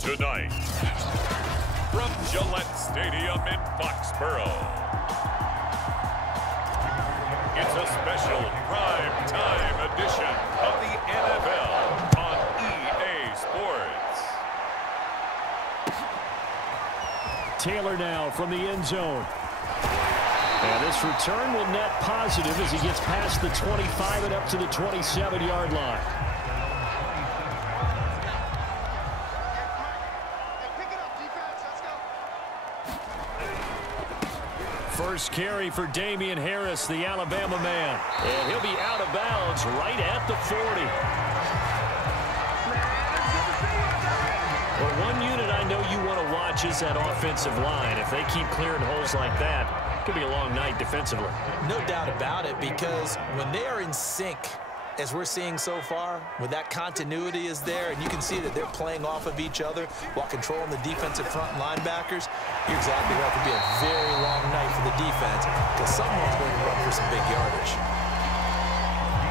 Tonight, from Gillette Stadium in Foxborough, it's a special prime time edition of the NFL on EA Sports. Taylor now from the end zone. And this return will net positive as he gets past the 25 and up to the 27-yard line. First carry for Damian Harris, the Alabama man. And he'll be out of bounds right at the 40. Well, one unit I know you want to watch is that offensive line. If they keep clearing holes like that, it could be a long night defensively. No doubt about it, because when they are in sync, as we're seeing so far, when that continuity is there, and you can see that they're playing off of each other while controlling the defensive front linebackers, you're exactly right. It could be a very long night for the defense because someone's going to run for some big yardage.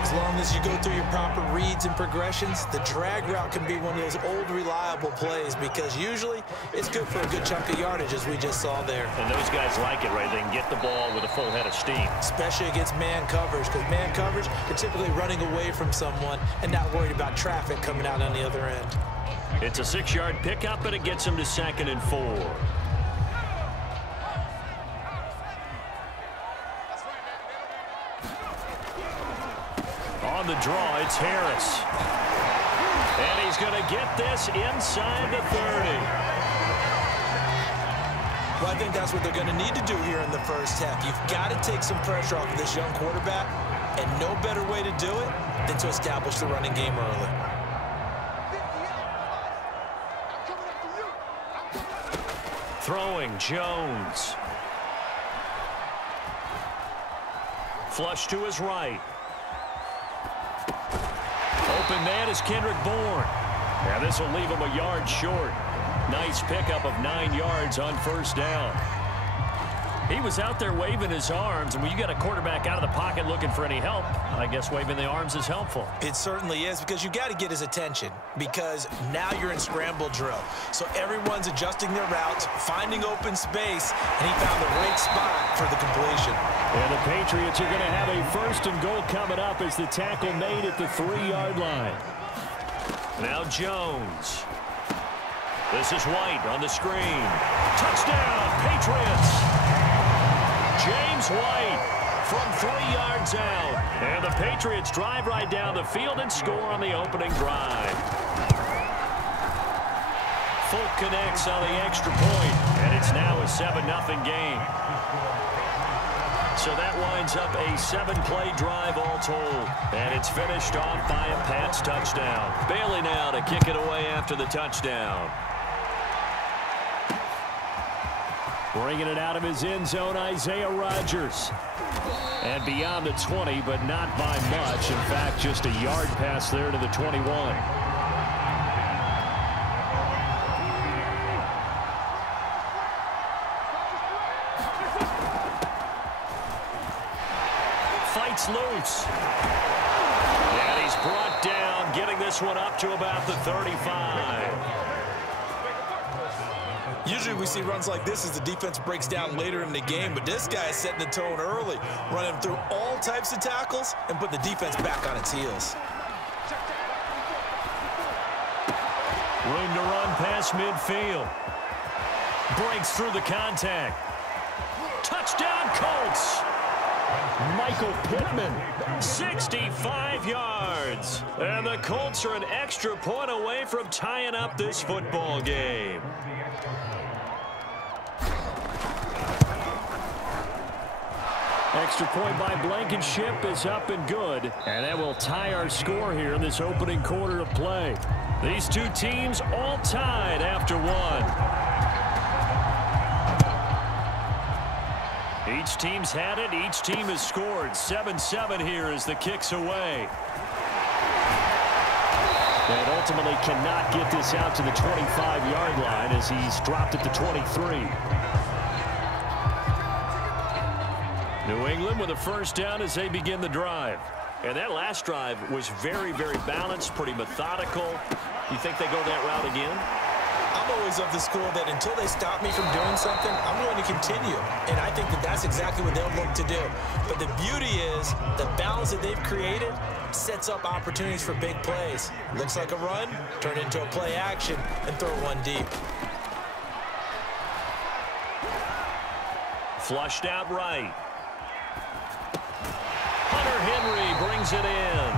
As long as you go through your proper reads and progressions, the drag route can be one of those old reliable plays because usually it's good for a good chunk of yardage, as we just saw there. And those guys like it, right? They can get the ball with a full head of steam. Especially against man coverage, because man coverage, they're typically running away from someone and not worried about traffic coming out on the other end. It's a 6-yard pickup, and it gets him to 2nd and 4. On the draw, it's Harris. And he's going to get this inside the 30. Well, I think that's what they're going to need to do here in the first half. You've got to take some pressure off of this young quarterback, and no better way to do it than to establish the running game early. Throwing, Jones. Flush to his right. Open man is Kendrick Bourne. Yeah, this will leave him a yard short. Nice pickup of 9 yards on first down. He was out there waving his arms, and when you got a quarterback out of the pocket looking for any help, I guess waving the arms is helpful. It certainly is, because you got to get his attention, because now you're in scramble drill. So everyone's adjusting their routes, finding open space, and he found the right spot for the completion. And the Patriots are going to have a 1st and goal coming up as the tackle made at the 3-yard line. Now Jones. This is White on the screen. Touchdown, Patriots! James White from 3 yards out. And the Patriots drive right down the field and score on the opening drive. Folk connects on the extra point, and it's now a 7-0 game. So that winds up a 7-play drive all told. And it's finished off by a Pats touchdown. Bailey now to kick it away after the touchdown. Bringing it out of his end zone, Isaiah Rodgers. And beyond the 20, but not by much. In fact, just a yard pass there to the 21. Fights loose. And he's brought down, getting this one up to about the 35. Usually we see runs like this as the defense breaks down later in the game, but this guy is setting the tone early, running through all types of tackles and putting the defense back on its heels. Room to run past midfield. Breaks through the contact. Touchdown, Colts! Michael Pittman, 65 yards. And the Colts are an extra point away from tying up this football game. Extra point by Blankenship is up and good. And that will tie our score here in this opening quarter of play. These two teams all tied after one. Each team's had it. Each team has scored. 7-7 here as the kick's away. And ultimately cannot get this out to the 25-yard line as he's dropped at the 23. New England with a first down as they begin the drive. And that last drive was very, very balanced, pretty methodical. You think they go that route again? I'm always of the school that until they stop me from doing something, I'm going to continue. And I think that that's exactly what they'll look to do. But the beauty is the balance that they've created sets up opportunities for big plays. Looks like a run, turn it into a play action, and throw one deep. Flushed out right. Hunter Henry brings it in.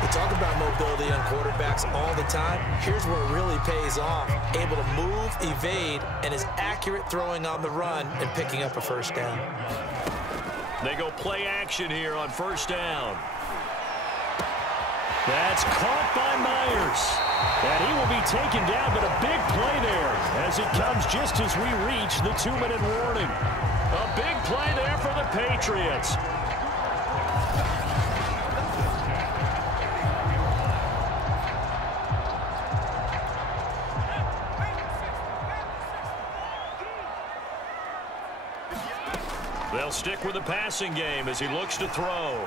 We talk about mobility on quarterbacks all the time. Here's where it really pays off. Able to move, evade, and is accurate throwing on the run and picking up a first down. They go play action here on first down. That's caught by Myers. And he will be taken down, but a big play there as it comes just as we reach the 2-minute warning. A big play there for the Patriots. They'll stick with the passing game as he looks to throw.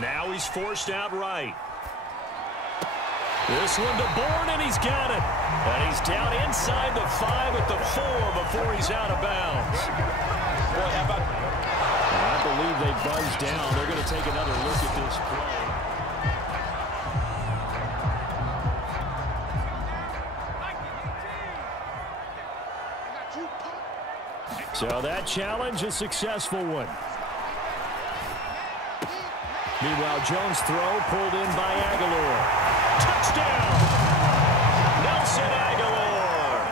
Now he's forced out right. This one to Bourne, and he's got it. And he's down inside the 5 at the 4 before he's out of bounds. Boy, how about... I believe they buzzed down. They're going to take another look at this play. So that challenge, a successful one. Meanwhile, Jones' throw pulled in by Aguilar. Touchdown! Nelson Aguilar,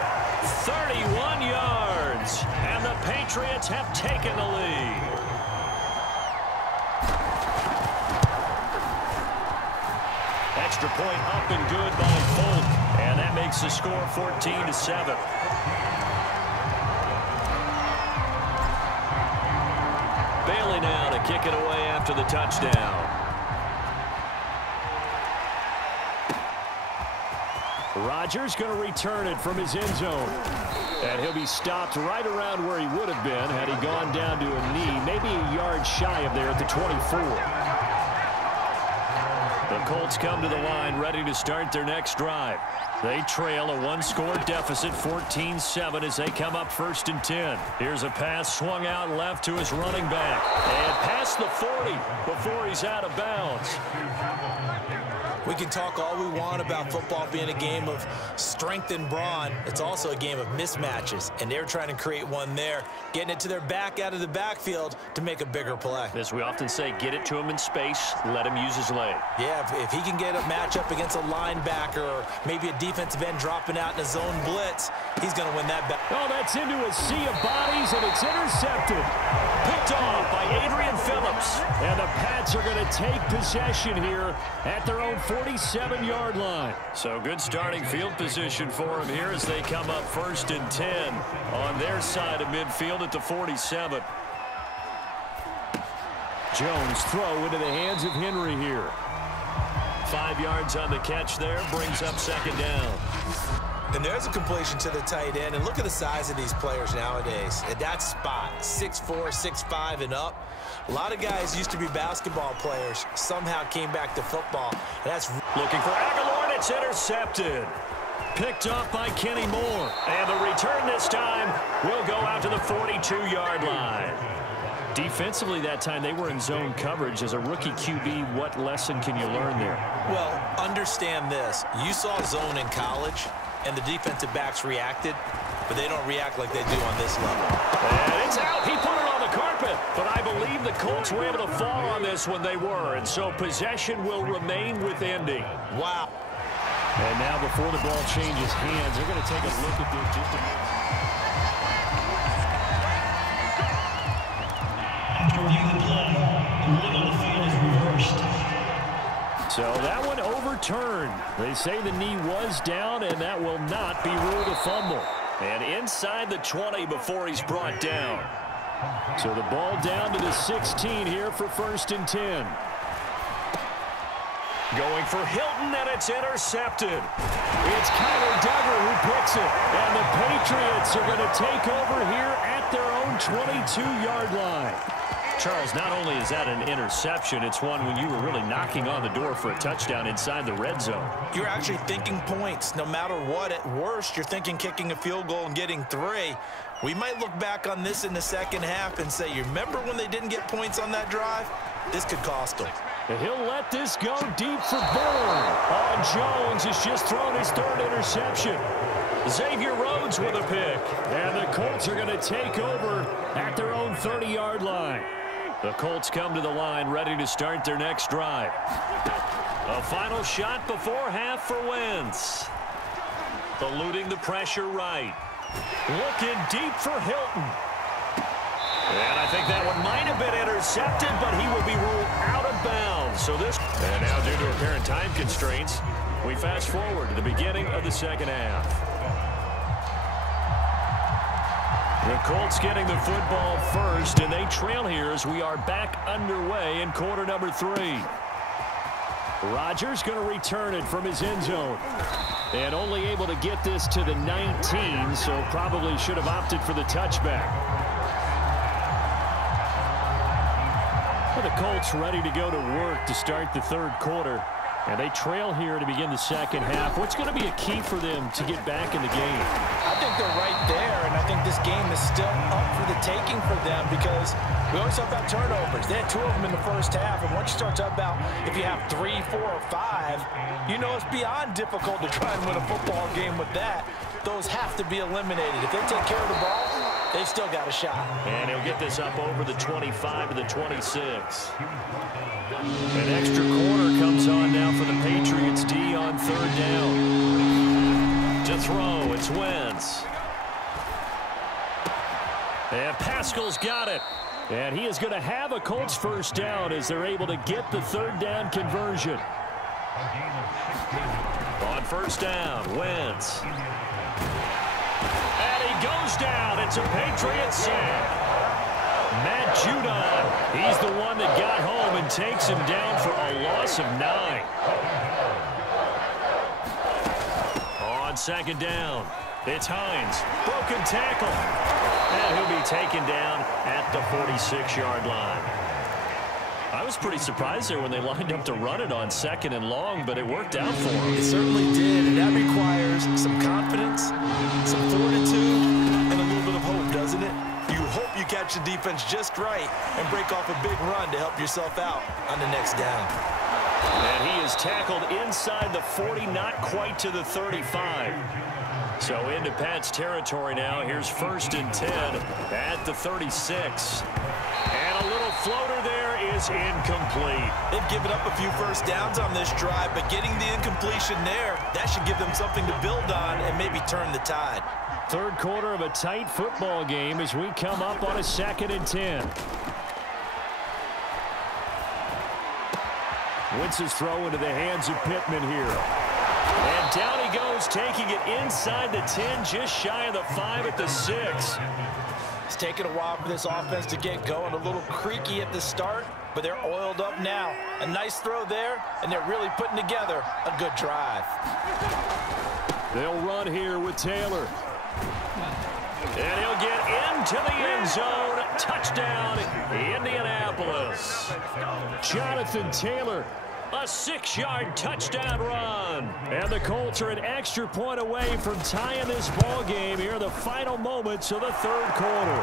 31 yards, and the Patriots have taken the lead. Extra point up and good by Folk, and that makes the score 14-7. Bailey now to kick it away after the touchdown. Rodgers going to return it from his end zone. And he'll be stopped right around where he would have been had he gone down to a knee, maybe a yard shy of there at the 24. The Colts come to the line ready to start their next drive. They trail a one-score deficit, 14-7, as they come up 1st and 10. Here's a pass swung out left to his running back. And past the 40 before he's out of bounds. We can talk all we want about football being a game of strength and brawn. It's also a game of mismatches, and they're trying to create one there, getting it to their back out of the backfield to make a bigger play. As we often say, get it to him in space, let him use his leg. Yeah, if he can get a matchup against a linebacker or maybe a defensive end dropping out in a zone blitz, he's going to win that back. Oh, that's into a sea of bodies, and it's intercepted. Picked off by Adrian Phillips. And the Pats are going to take possession here at their own 47-yard line. So good starting field position for him here as they come up 1st and 10 on their side of midfield at the 47. Jones throw into the hands of Henry here. 5 yards on the catch there, brings up 2nd down. And there's a completion to the tight end. And look at the size of these players nowadays. At that spot, 6'4", 6'5", and up. A lot of guys used to be basketball players, somehow came back to football. And that's looking for Aguilar, and it's intercepted. Picked up by Kenny Moore. And the return this time will go out to the 42-yard line. Defensively that time, they were in zone coverage. As a rookie QB, what lesson can you learn there? Well, understand this. You saw zone in college, and the defensive backs reacted, but they don't react like they do on this level. And it's out. He put it on the carpet, but I believe the Colts were able to fall on this when they were, and so possession will remain with Indy. Wow. And now before the ball changes hands, they're going to take a look at this just a minute. After reviewing the play, the ruling on the field is reversed. So that one overturned. They say the knee was down, and that will not be ruled a fumble. And inside the 20 before he's brought down. So the ball down to the 16 here for 1st and 10. Going for Hilton, and it's intercepted. It's Kyler Duggar who picks it. And the Patriots are going to take over here at their own 22-yard line. Charles, not only is that an interception, it's one when you were really knocking on the door for a touchdown inside the red zone. You're actually thinking points. No matter what, at worst, you're thinking kicking a field goal and getting 3. We might look back on this in the second half and say, you remember when they didn't get points on that drive? This could cost them. And he'll let this go deep for Bourne. Oh, Jones has just thrown his 3rd interception. Xavier Rhodes with a pick. And the Colts are going to take over at their own 30-yard line. The Colts come to the line ready to start their next drive. A final shot before half for Wentz. Eluding the pressure right. Looking deep for Hilton. And I think that one might have been intercepted, but he will be ruled out of bounds. So this, and now due to apparent time constraints, we fast forward to the beginning of the second half. The Colts getting the football first, and they trail here as we are back underway in quarter number 3. Rodgers going to return it from his end zone. And only able to get this to the 19, so probably should have opted for the touchback. Well, the Colts ready to go to work to start the 3rd quarter. And they trail here to begin the second half. What's going to be a key for them to get back in the game? I think they're right there, and I think this game is still up for the taking for them because we always talk about turnovers. They had 2 of them in the first half, and once you start talking about if you have 3, 4, or 5, you know it's beyond difficult to try and win a football game with that. Those have to be eliminated. If they take care of the ball, they've still got a shot. And he'll get this up over the 25 to the 26. An extra quarter comes on now for the Patriots D on 3rd down. To throw, it's Wentz. And Pascal's got it. And he is going to have a Colts first down as they're able to get the 3rd down conversion. On first down, Wentz. And he goes down. It's a Patriots sack. Matt Judon, he's the one that got home and takes him down for a loss of 9. On 2nd down, it's Hines. Broken tackle. And he'll be taken down at the 46-yard line. I was pretty surprised there when they lined up to run it on 2nd and long, but it worked out for them. It certainly did, and that requires some confidence, some fortitude, and a little bit of hope, doesn't it? You hope you catch the defense just right and break off a big run to help yourself out on the next down. And he is tackled inside the 40, not quite to the 35. So into Pat's territory now. Here's 1st and 10 at the 36. And a little floater there is incomplete. They've given up a few first downs on this drive, but getting the incompletion there, that should give them something to build on and maybe turn the tide. 3rd quarter of a tight football game as we come up on a 2nd and 10. Wentz's throw into the hands of Pittman here. And down he goes, taking it inside the 10, just shy of the 5 at the 6. It's taken a while for this offense to get going. A little creaky at the start, but they're oiled up now. A nice throw there, and they're really putting together a good drive. They'll run here with Taylor. And he'll get into the end zone. Touchdown, Indianapolis. Jonathan Taylor, a 6-yard touchdown run. And the Colts are an extra point away from tying this ball game here in the final moments of the 3rd quarter.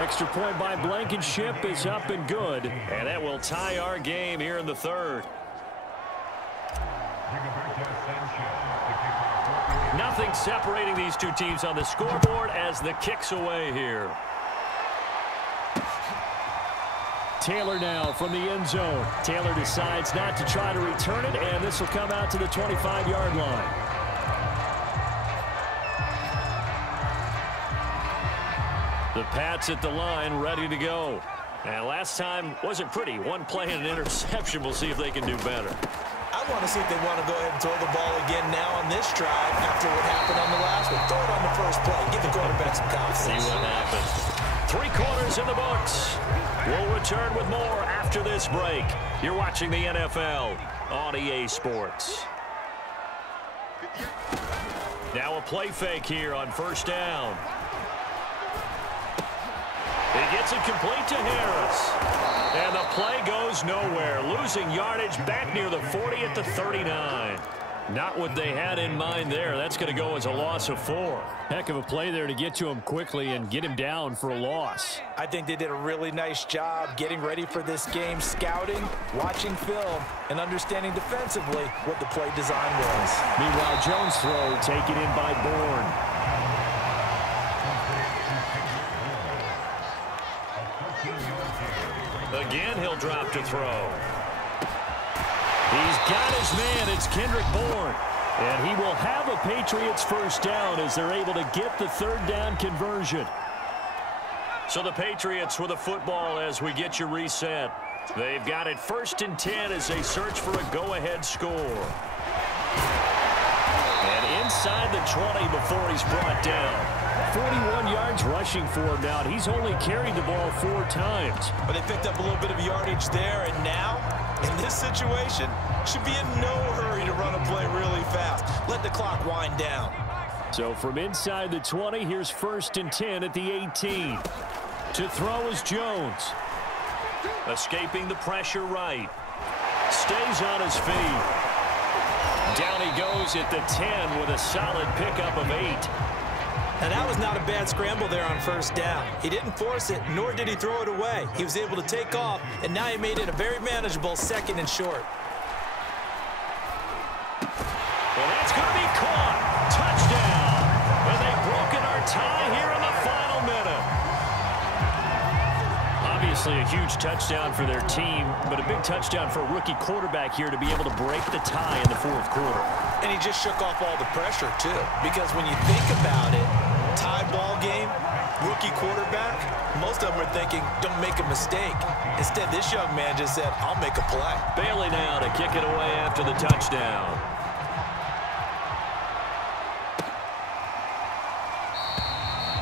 Extra point by Blankenship is up and good. And that will tie our game here in the 3rd. Nothing separating these two teams on the scoreboard as the kick's away here. Taylor now from the end zone. Taylor decides not to try to return it, and this will come out to the 25-yard line. The Pats at the line, ready to go. And last time wasn't pretty. One play and an interception. We'll see if they can do better. I want to see if they want to go ahead and throw the ball again now on this drive after what happened on the last one. Throw it on the first play. Give the quarterback some confidence. See what happens. 3 quarters in the books. We'll return with more after this break. You're watching the NFL on EA Sports. Now a play fake here on first down. He gets it complete to Harris. And the play goes nowhere. Losing yardage back near the 40 at the 39. Not what they had in mind there. That's going to go as a loss of 4. Heck of a play there to get to him quickly and get him down for a loss. I think they did a really nice job getting ready for this game, scouting, watching film, and understanding defensively what the play design was. Meanwhile, Jones' throw taken in by Bourne. Again, he'll drop to throw. He's got his man. It's Kendrick Bourne. And he will have a Patriots first down as they're able to get the third down conversion. So the Patriots with a football as we get you reset. They've got it 1st and 10 as they search for a go-ahead score. And inside the 20 before he's brought down. 41 yards rushing for him now. He's only carried the ball 4 times. But they picked up a little bit of yardage there, and now, in this situation, should be in no hurry to run a play really fast. Let the clock wind down. So from inside the 20, here's 1st and 10 at the 18. To throw is Jones. Escaping the pressure right. Stays on his feet. Down he goes at the 10 with a solid pickup of 8. And that was not a bad scramble there on 1st down. He didn't force it, nor did he throw it away. He was able to take off, and now he made it a very manageable 2nd and short. Well, that's going to be caught. Touchdown. And they've broken our tie here in the final minute. Obviously a huge touchdown for their team, but a big touchdown for a rookie quarterback here to be able to break the tie in the 4th quarter. And he just shook off all the pressure, too. Because when you think about it, tie ball game, rookie quarterback, most of them are thinking, don't make a mistake. Instead, this young man just said, I'll make a play. Bailey now to kick it away after the touchdown.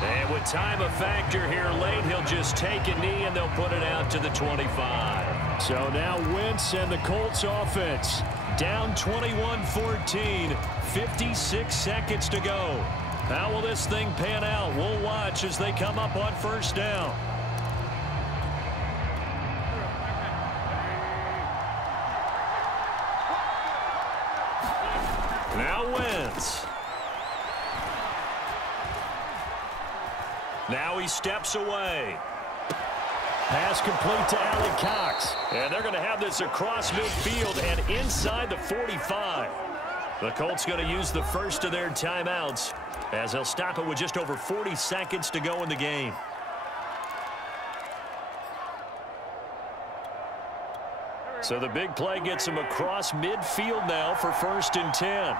And with time a factor here late, he'll just take a knee and they'll put it out to the 25. So now Wentz and the Colts offense down 21-14, 56 seconds to go. How will this thing pan out? We'll watch as they come up on 1st down. Now Wentz. Now he steps away. Pass complete to Alec Cox. And they're going to have this across midfield and inside the 45. The Colts going to use the first of their timeouts as they'll stop it with just over 40 seconds to go in the game. So the big play gets him across midfield now for 1st and 10.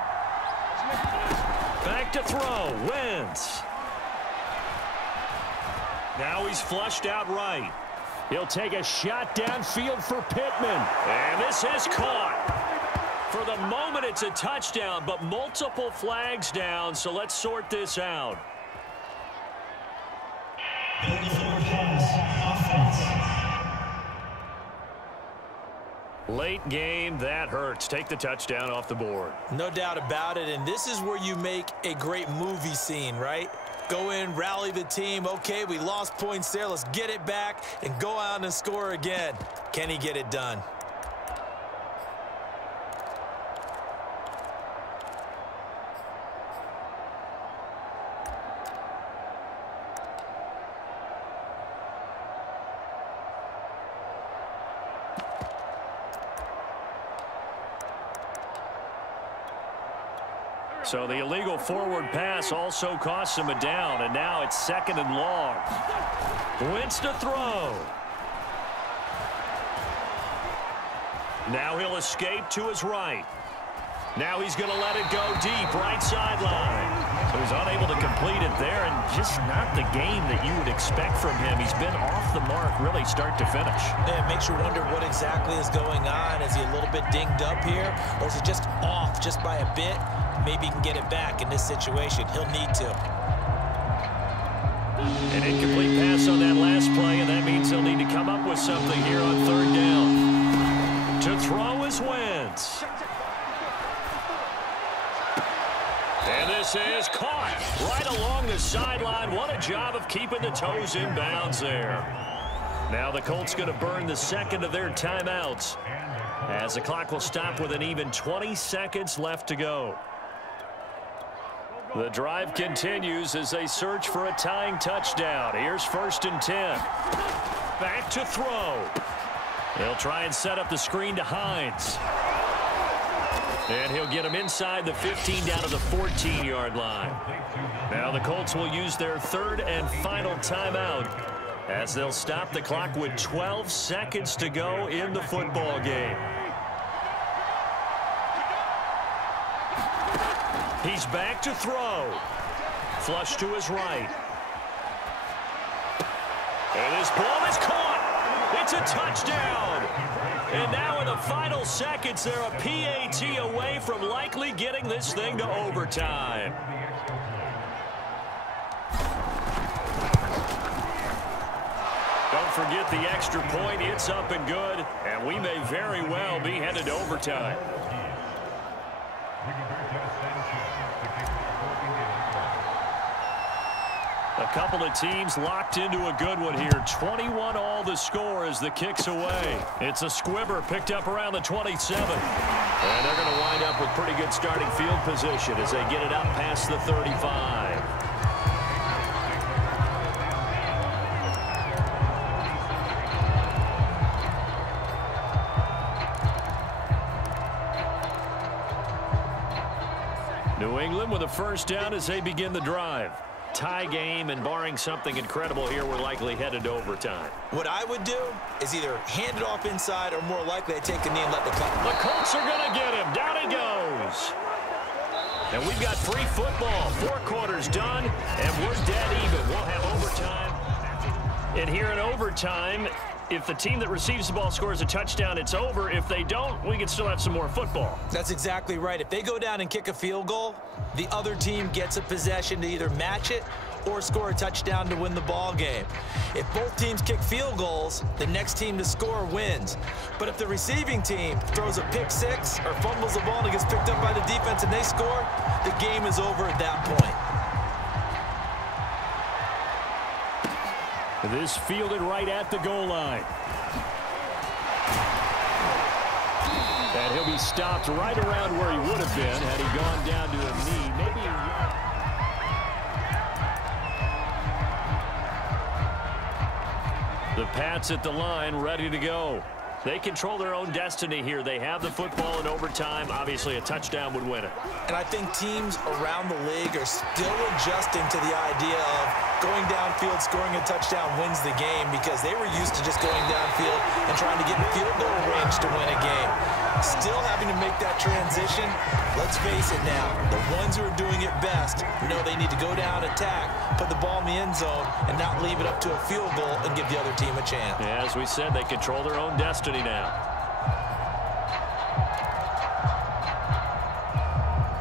Back to throw. Wentz. Now he's flushed out right. He'll take a shot downfield for Pittman. And this is caught. For the moment, it's a touchdown, but multiple flags down, so let's sort this out. Late game, that hurts. Take the touchdown off the board. No doubt about it, and this is where you make a great movie scene, right? Go in, rally the team. Okay, we lost points there. Let's get it back and go out and score again. Can he get it done? So the illegal forward pass also costs him a down, and now it's 2nd and long. Wentz to throw. Now he'll escape to his right. Now he's going to let it go deep, right sideline. So he's unable to complete it there, and just not the game that you would expect from him. He's been off the mark really start to finish. Yeah, it makes you wonder what exactly is going on. Is he a little bit dinged up here, or is it just off just by a bit? Maybe he can get it back in this situation. He'll need to. An incomplete pass on that last play, and that means they'll need to come up with something here on 3rd down. To throw is Wentz. And this This is caught right along the sideline. What a job of keeping the toes in bounds there. Now the Colts going to burn the second of their timeouts, as the clock will stop with an even 20 seconds left to go. The drive continues as they search for a tying touchdown. Here's 1st and 10. Back to throw. They'll try and set up the screen to Hines. And he'll get him inside the 15 down to the 14-yard line. Now the Colts will use their 3rd and final timeout, as they'll stop the clock with 12 seconds to go in the football game. He's back to throw. Flush to his right. And this ball is caught. It's a touchdown. And now in the final seconds, they're a PAT away from likely getting this thing to overtime. Don't forget the extra point. It's up and good, and we may very well be headed to overtime. A couple of teams locked into a good one here. 21 all the score as the kick's away. It's a squibber picked up around the 27. And they're going to wind up with pretty good starting field position as they get it out past the 35. New England with a 1st down as they begin the drive. Tie game, and barring something incredible here, we're likely headed to overtime. What I would do is either hand it off inside or more likely I take a knee and let the clock. The Colts are going to get him. Down he goes. And we've got free football. 4 quarters done, and we're dead even. We'll have overtime. And here in overtime, if the team that receives the ball scores a touchdown, it's over. If they don't, we can still have some more football. That's exactly right. If they go down and kick a field goal, the other team gets a possession to either match it or score a touchdown to win the ball game. If both teams kick field goals, the next team to score wins. But if the receiving team throws a pick 6 or fumbles the ball and it gets picked up by the defense and they score, the game is over at that point. This fielded right at the goal line. And he'll be stopped right around where he would have been had he gone down to a knee. Maybe the Pats at the line, ready to go. They control their own destiny here. They have the football in overtime. Obviously, a touchdown would win it. And I think teams around the league are still adjusting to the idea of going downfield, scoring a touchdown wins the game, because they were used to just going downfield and trying to get in field goal range to win a game. Still having to make that transition. Let's face it now, the ones who are doing it best know they need to go down, attack, put the ball in the end zone, and not leave it up to a field goal and give the other team a chance. Yeah, as we said, they control their own destiny now.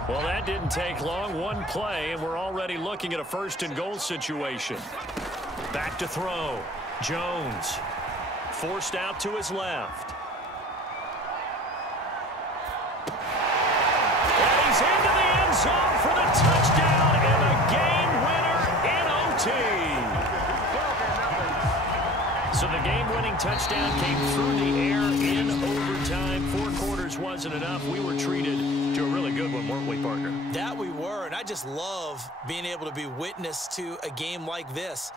Well, that didn't take long. One play, and we're already looking at a 1st and goal situation. Back to throw. Jones forced out to his left. And he's into the end zone for the touchdown and a game winner in OT. So the game-winning touchdown came through the air in overtime. 4 quarters wasn't enough. We were treated to a really good one, weren't we, partner? That we were, and I just love being able to be witness to a game like this.